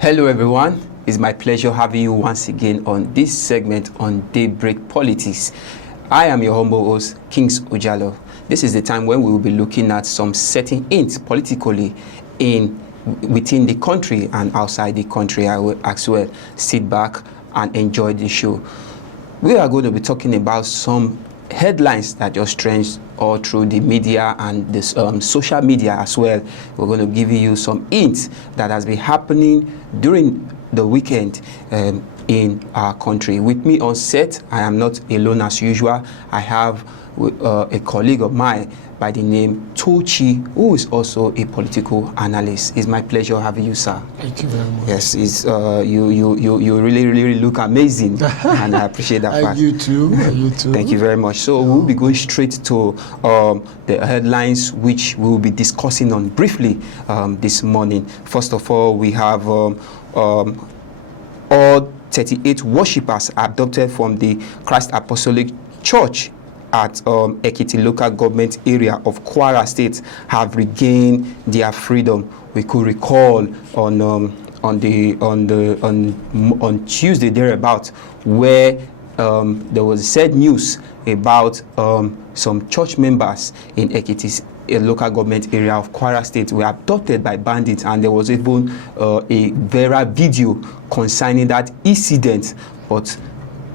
Hello everyone, it's my pleasure having you once again on this segment on Daybreak Politics. I am your humble host, Kings Ujalo. This is the time when we will be looking at some certain hints politically within the country and outside the country. I will as well sit back and enjoy the show. We are going to be talking about some headlines that just trends all through the media and the social media as well. We're going to give you some hints that has been happening during the weekend in our country. With me on set, I am not alone as usual. I have a colleague of mine by the name Tochi, who is also a political analyst. It's my pleasure having you, sir. Thank you very much. Yes, you really look amazing, and I appreciate that fact. You too. You too. Thank you very much. So we'll be going straight to the headlines, which we'll be discussing on briefly this morning. First of all, we have all 38 worshippers adopted from the Christ Apostolic Church at Ekiti local government area of Kwara State have regained their freedom. We could recall on Tuesday thereabout, where there was said news about some church members in Ekiti's local government area of Kwara State were abducted by bandits, and there was even a viral video concerning that incident. But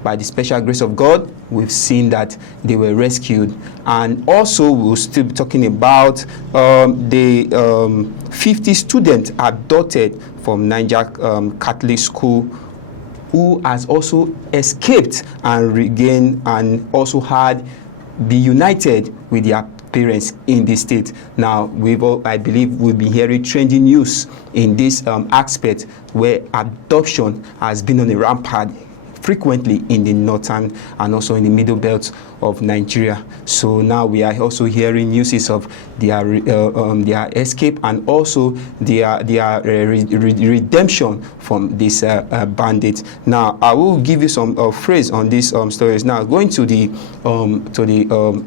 by the special grace of God, we've seen that they were rescued. And also, we'll still be talking about the 50 students abducted from Niger Catholic School, who has also escaped and regained and also had be united with their parents in the state. Now, I believe we'll be hearing trending news in this aspect, where adoption has been on a rampant frequently in the northern and also in the middle belt of Nigeria. So now we are also hearing news of their escape and also their redemption from this bandit. Now I will give you some phrase on these stories. Now going to the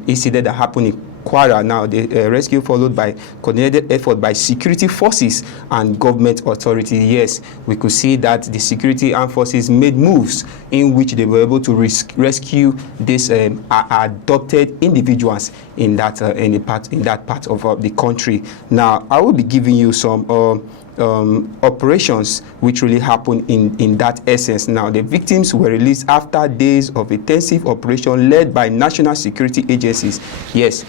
incident that happened in Kwara. Now the rescue followed by coordinated effort by security forces and government authority. Yes, we could see that the security armed forces made moves in which they were able to rescue these adopted individuals in that part of the country. Now I will be giving you some operations which really happened in that essence. Now the victims were released after days of intensive operation led by national security agencies. Yes,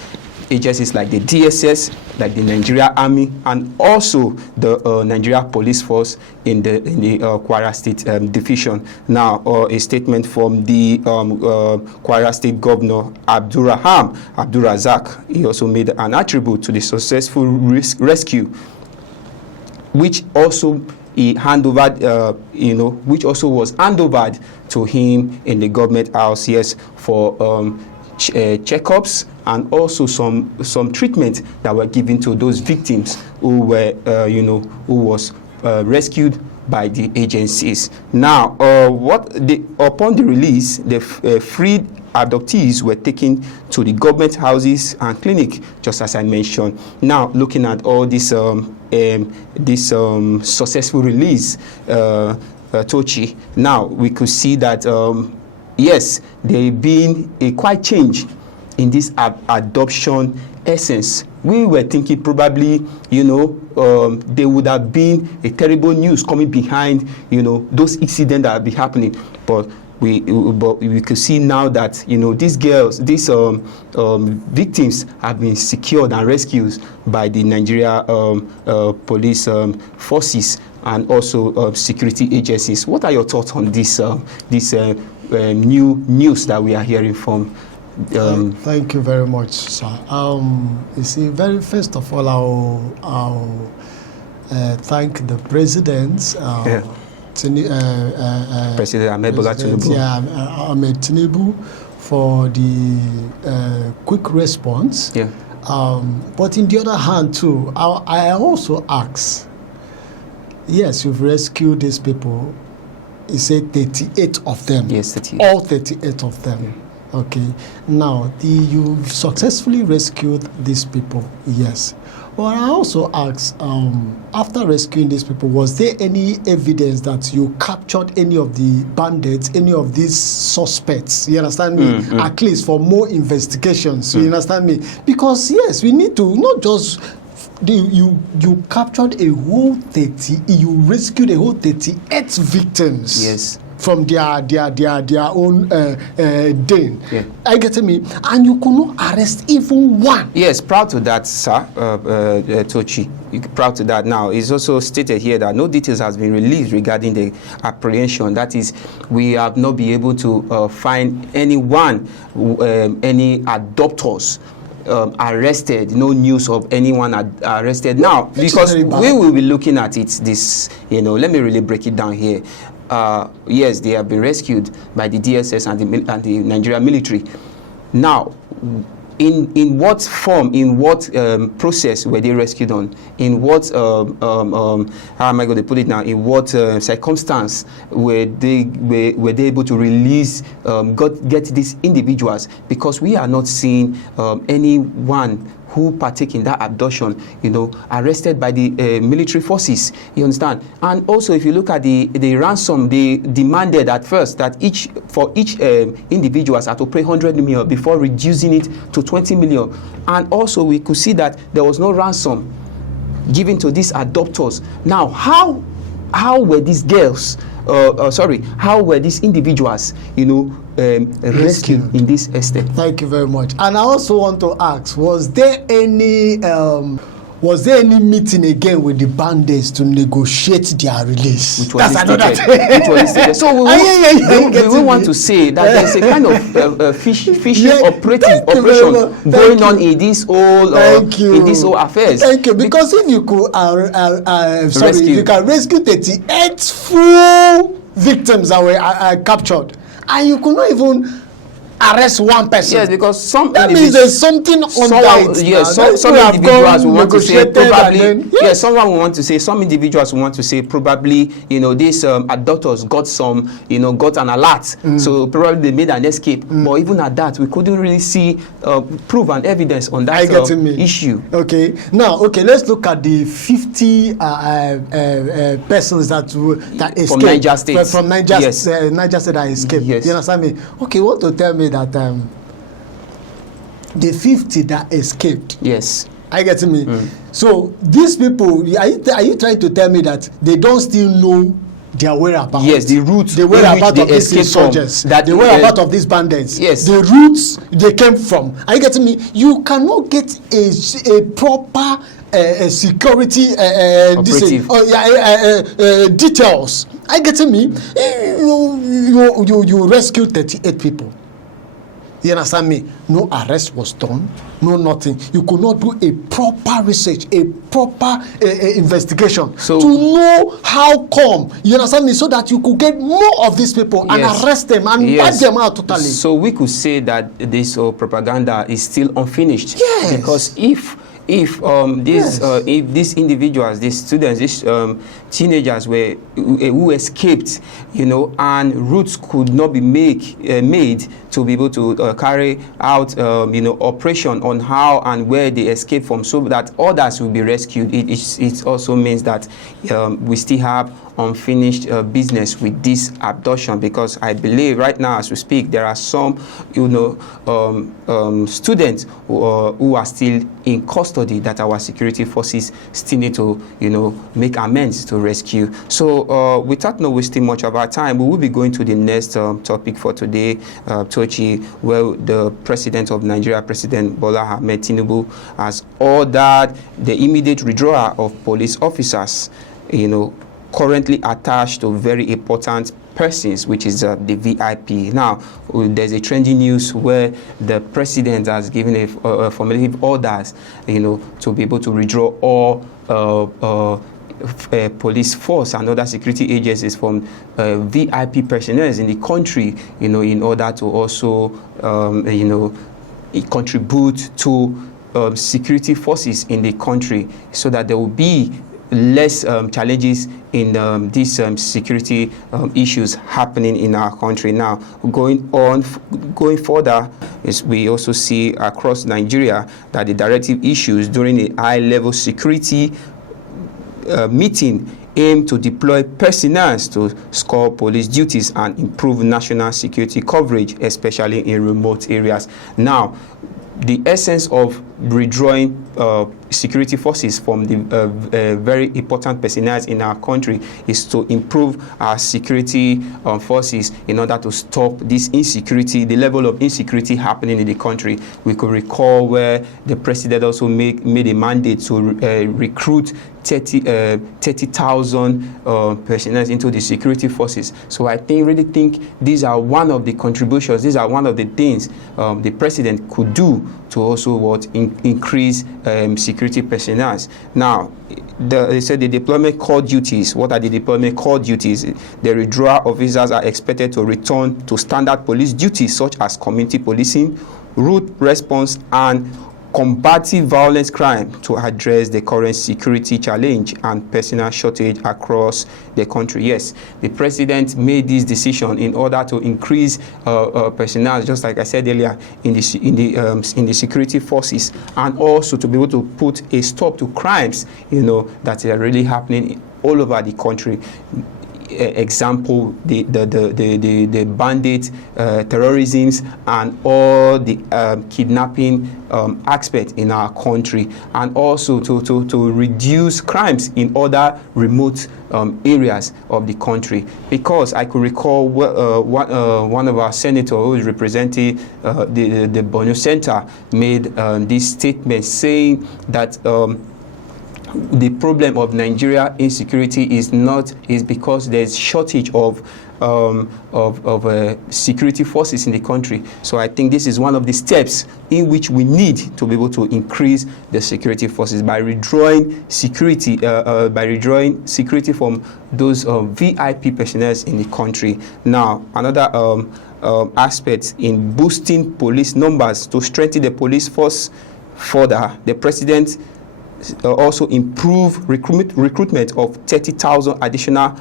agencies like the DSS, like the Nigeria Army, and also the Nigeria Police Force in the Kwara State Division. Now, a statement from the Kwara State Governor Abdulrazak. He also made an attribute to the successful rescue, which also he which also was handed over to him in the government house. Yes, for checkups and also some treatment that were given to those victims who were who was rescued by the agencies. Now, upon the release, the freed adoptees were taken to the government houses and clinic, just as I mentioned. Now, looking at all this successful release, Tochi, now we could see that yes, there been a quite change in this adoption essence. We were thinking probably, there would have been a terrible news coming behind, those incidents that have been happening. But we could see now that, these victims have been secured and rescued by the Nigeria police forces and also security agencies. What are your thoughts on this new news that we are hearing from? Thank you very much, sir. You see, very first of all, I'll thank the president, President Ahmed Bola Tinubu. Ahmed Tinubu, for the quick response. Yeah. But in the other hand, too, I also ask. Yes, you've rescued these people. You say 38 of them. Yes, 38. All 38 of them. Yeah. Okay. Now, you've successfully rescued these people, yes. But I also ask, after rescuing these people, was there any evidence that you captured any of the bandits, any of these suspects? You understand me? At least for more investigations. You understand me? Because yes, we need to not just you captured a whole 30. You rescued a whole 38 victims. Yes. From their own den. Yeah. I get me, and you could not arrest even one. Yes, proud to that, sir, Tochi. Proud to that. Now, it's also stated here that no details has been released regarding the apprehension. That is, we have not been able to find anyone, any adopters arrested. No news of anyone arrested. Now, because we will be looking at it, this, let me really break it down here. Yes, they have been rescued by the DSS and the Nigerian military. Now, in what form, in what process were they rescued on? In what, how am I going to put it now? In what circumstance were they able to release, get these individuals? Because we are not seeing anyone who partake in that abduction, arrested by the military forces. You understand? And also, if you look at the ransom, they demanded at first that for each individuals had to pay 100 million before reducing it to 20 million. And also, we could see that there was no ransom given to these adopters. Now, how were these girls? How were these individuals, rescued in this estate? Thank you very much. And I also want to ask, was there any meeting again with the bandits to negotiate their release? Which was stated. So we want to say that there's a kind of fishing operation going on in this whole affairs. Thank you. Because if you could you can rescue 38 full victims that were captured, and you could not even arrest one person. Yes, because that means there's something under it. Yes, some individuals will want to say probably. Yes, someone will want to say. Some individuals will want to say probably. These adopters got some. Got an alert. So probably they made an escape. But even at that, we couldn't really see proof and evidence on that issue. Okay. Now, let's look at the 50 persons that escaped from Niger State. From Niger State that escaped. Yes. You understand me? Okay, you want to tell me that the 50 that escaped. Yes. I get me. So these people, are you trying to tell me that they don't still know their whereabouts? Yes, the routes the whereabouts of these insurgents, the whereabouts of these bandits. Yes, the routes they came from. Are you getting me? You cannot get a proper security details. Are you getting me? You rescued 38 people. You understand me? No arrest was done, no nothing. You could not do a proper research, a proper investigation to know how come. You understand me? So that you could get more of these people and arrest them and wipe them out totally. So we could say that this propaganda is still unfinished. Yes. Because if these individuals, these students, these teenagers who escaped, and routes could not be made to be able to carry out, operation on how and where they escaped from, so that others will be rescued. It also means that we still have unfinished business with this abduction, because I believe right now as we speak there are some students who are still in custody that our security forces still need to make amends to rescue. So without not wasting much of our time, we will be going to the next topic for today, Tochi, where the president of Nigeria, President Bola Ahmed Tinubu, has ordered the immediate withdrawal of police officers currently attached to very important persons, which is the VIP. Now, there's a trending news where the president has given a formative orders, to be able to withdraw all police force and other security agencies from VIP personnel in the country, in order to also, contribute to security forces in the country, so that there will be less challenges in these security issues happening in our country. Now, going further, is we also see across Nigeria that the directive issues during a high-level security meeting aim to deploy personnel to score police duties and improve national security coverage, especially in remote areas. Now, the essence of withdrawing security forces from the very important personnel in our country is to improve our security forces in order to stop this insecurity, the level of insecurity happening in the country. We could recall where the president also made a mandate to recruit 30,000 personnel into the security forces. So I really think these are one of the contributions, these are one of the things the president could do to also increase security personnel. Now, they said the deployment core duties. What are the deployment core duties? The withdrawal officers are expected to return to standard police duties such as community policing, route response, and combating violent crime to address the current security challenge and personnel shortage across the country. Yes, the president made this decision in order to increase personnel, just like I said earlier, in the security forces, and also to be able to put a stop to crimes, that are really happening all over the country. Example, the bandit, terrorism, and all the kidnapping aspect in our country, and also to reduce crimes in other remote areas of the country. Because I could recall one of our senators who is representing the Borno Center made this statement saying that the problem of Nigeria insecurity is because there's shortage of security forces in the country. So I think this is one of the steps in which we need to be able to increase the security forces by withdrawing security from those VIP personnel in the country. Now, another aspect in boosting police numbers to strengthen the police force further, the president also improve recruitment of 30,000 additional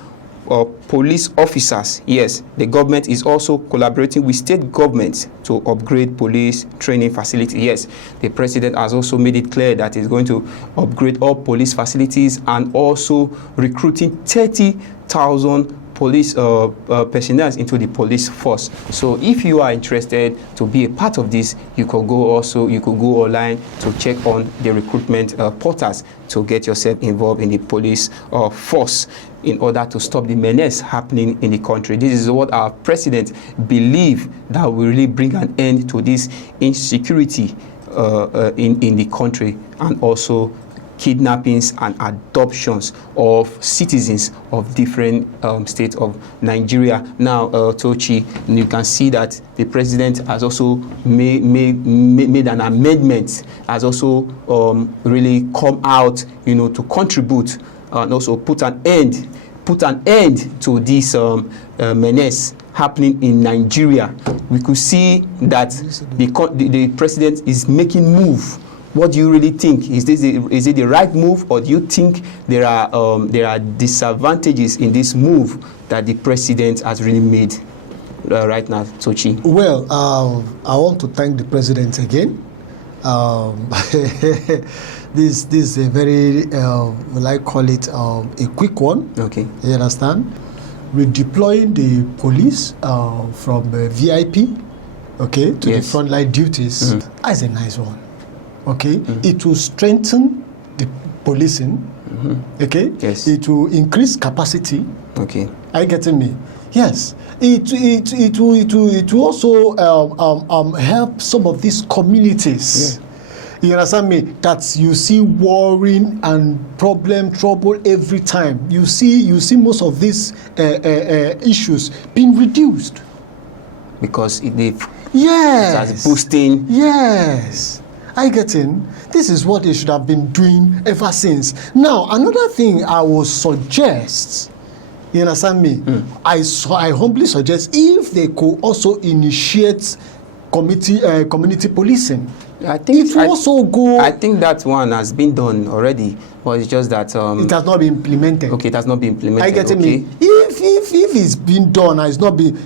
police officers. Yes, the government is also collaborating with state governments to upgrade police training facilities. Yes, the president has also made it clear that he's going to upgrade all police facilities and also recruiting 30,000 police personnel into the police force. So if you are interested to be a part of this, you could go online to check on the recruitment portals to get yourself involved in the police force in order to stop the menace happening in the country. This is what our president believes that will really bring an end to this insecurity in the country, and also kidnappings and adoptions of citizens of different states of Nigeria. Now, Tochi, you can see that the president has also made an amendment, has also really come out, to contribute and also put an end to this menace happening in Nigeria. We could see that the president is making move. What do you really think? Is it the right move, or do you think there are disadvantages in this move that the president has really made right now, Tochi? Well, I want to thank the president again. This is a very, will I call it a quick one? Okay. You understand? Redeploying the police from VIP, okay, to the frontline duties. That's a nice one. Okay, it will strengthen the policing. Okay, yes. It will increase capacity. Okay, are you getting me? Yes, it will also help some of these communities. Yeah. You understand me? That you see warring and trouble every time. You see most of these issues being reduced because it has boosting. Yes. I get in. This is what they should have been doing ever since. Now, another thing I would suggest, you understand me? I humbly suggest if they could also initiate community policing. I think it will also go. I think that one has been done already, but it's just that it has not been implemented. Okay, it has not been implemented. I get me. If it's been done and it's not been,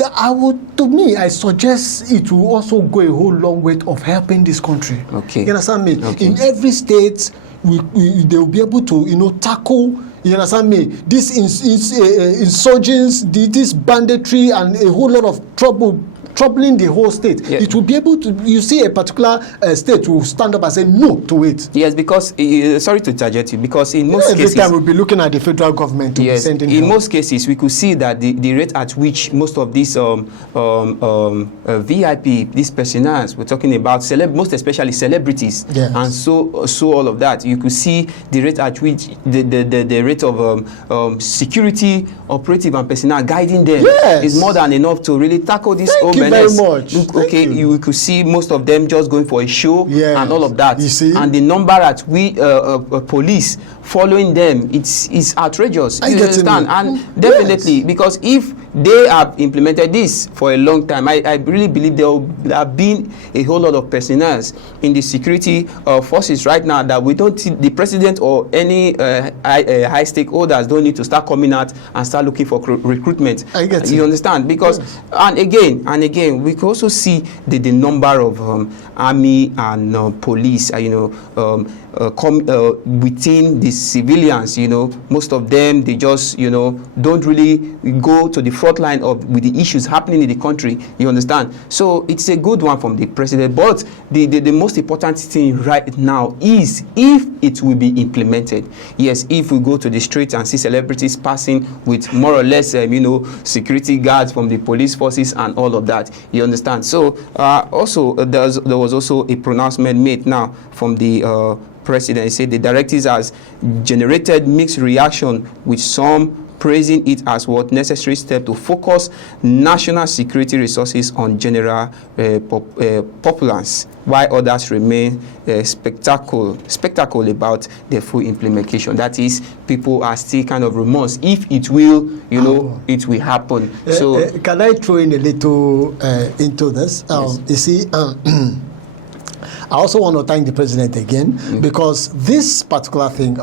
I suggest it will also go a whole long way of helping this country. Okay. You understand me? Okay. In every state, they will be able to, tackle. You understand me? This insurgents, this banditry, and a whole lot of troubling the whole state. Yeah. It will be able to. You see, a particular state will stand up and say no to it. Yes, because sorry to interject you, because in most every cases, time we'll be looking at the federal government to be sending help. most cases we could see that the rate at which most of these VIP, these personas, we're talking about most especially celebrities, yes. and so all of that, you could see the rate at which the rate of security operative and personnel guiding them is more than enough to really tackle this Thank you very much. Okay, you could see most of them just going for a show and all of that. You see? And the number at police following them, it's outrageous. You understand? And definitely, because if they have implemented this for a long time, I really believe there will have been a whole lot of personnel in the security forces right now that we don't see the president or any high stakeholders don't need to start coming out and start looking for recruitment. I get you understand? Because and again we can also see the number of army and police within the civilians. Most of them, they just don't really go to the front line with the issues happening in the country. You understand? So it's a good one from the president, but the most important thing right now is if it will be implemented. Yes, if we go to the streets and see celebrities passing with more or less security guards from the police forces and all of that. You understand? So also there was also a pronouncement made now from the president. He said the directives has generated mixed reaction, with some praising it as what necessary step to focus national security resources on general populace, while others remain spectacle about the full implementation. That is, people are still kind of remorse if it will, it will happen. So can I throw in a little into this? Yes. You see, I also want to thank the president again, because this particular thing,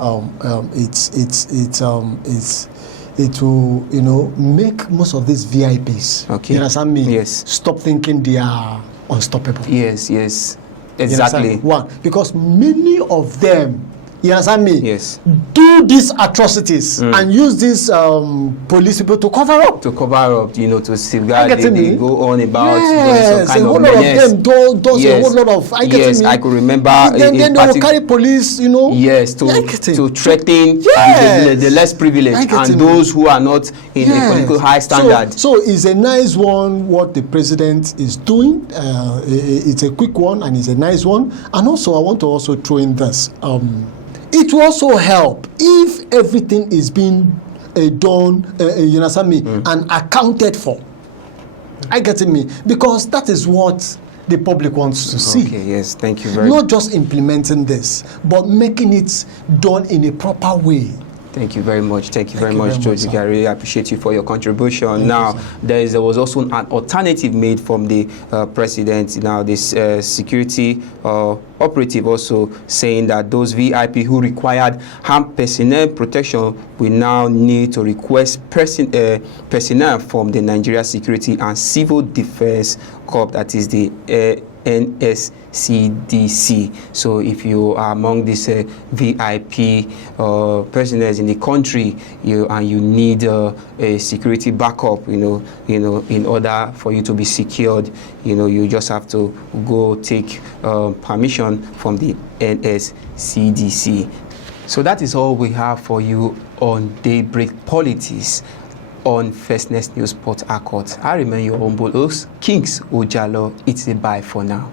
it will, make most of these VIPs, you understand me? Yes. Stop thinking they are unstoppable. Yes, exactly. One, because many of them, you understand me? Yes. Do these atrocities and use these police people to cover up. To safeguard. They go on about yes, some kind a whole of lot menace. of them does Yes. a whole lot of. I could remember. Then they will carry police, Yes, to threaten the less privileged and those who are not in a political high standard. So it's a nice one what the president is doing. It's a quick one and it's a nice one. And also I want to also throw in this. It will also help if everything is being done, you understand me, and accounted for. I get me? Because that is what the public wants to see. Okay, yes, thank you very much. Not just implementing this, but making it done in a proper way. Thank you very much. Thank you very much, George. I really appreciate you for your contribution. Now, there was also an alternative made from the president. Now, this security operative also saying that those VIP who required armed personnel protection will now need to request personnel from the Nigeria Security and Civil Defense Corps, that is the NSCDC. So if you are among these VIP personnel in the country, you need a security backup, in order for you to be secured, you just have to go take permission from the NSCDC. So that is all we have for you on Daybreak Politics on Firstness News Port Harcourt. I remain your humble host, Kings Ojalo. It's a bye for now.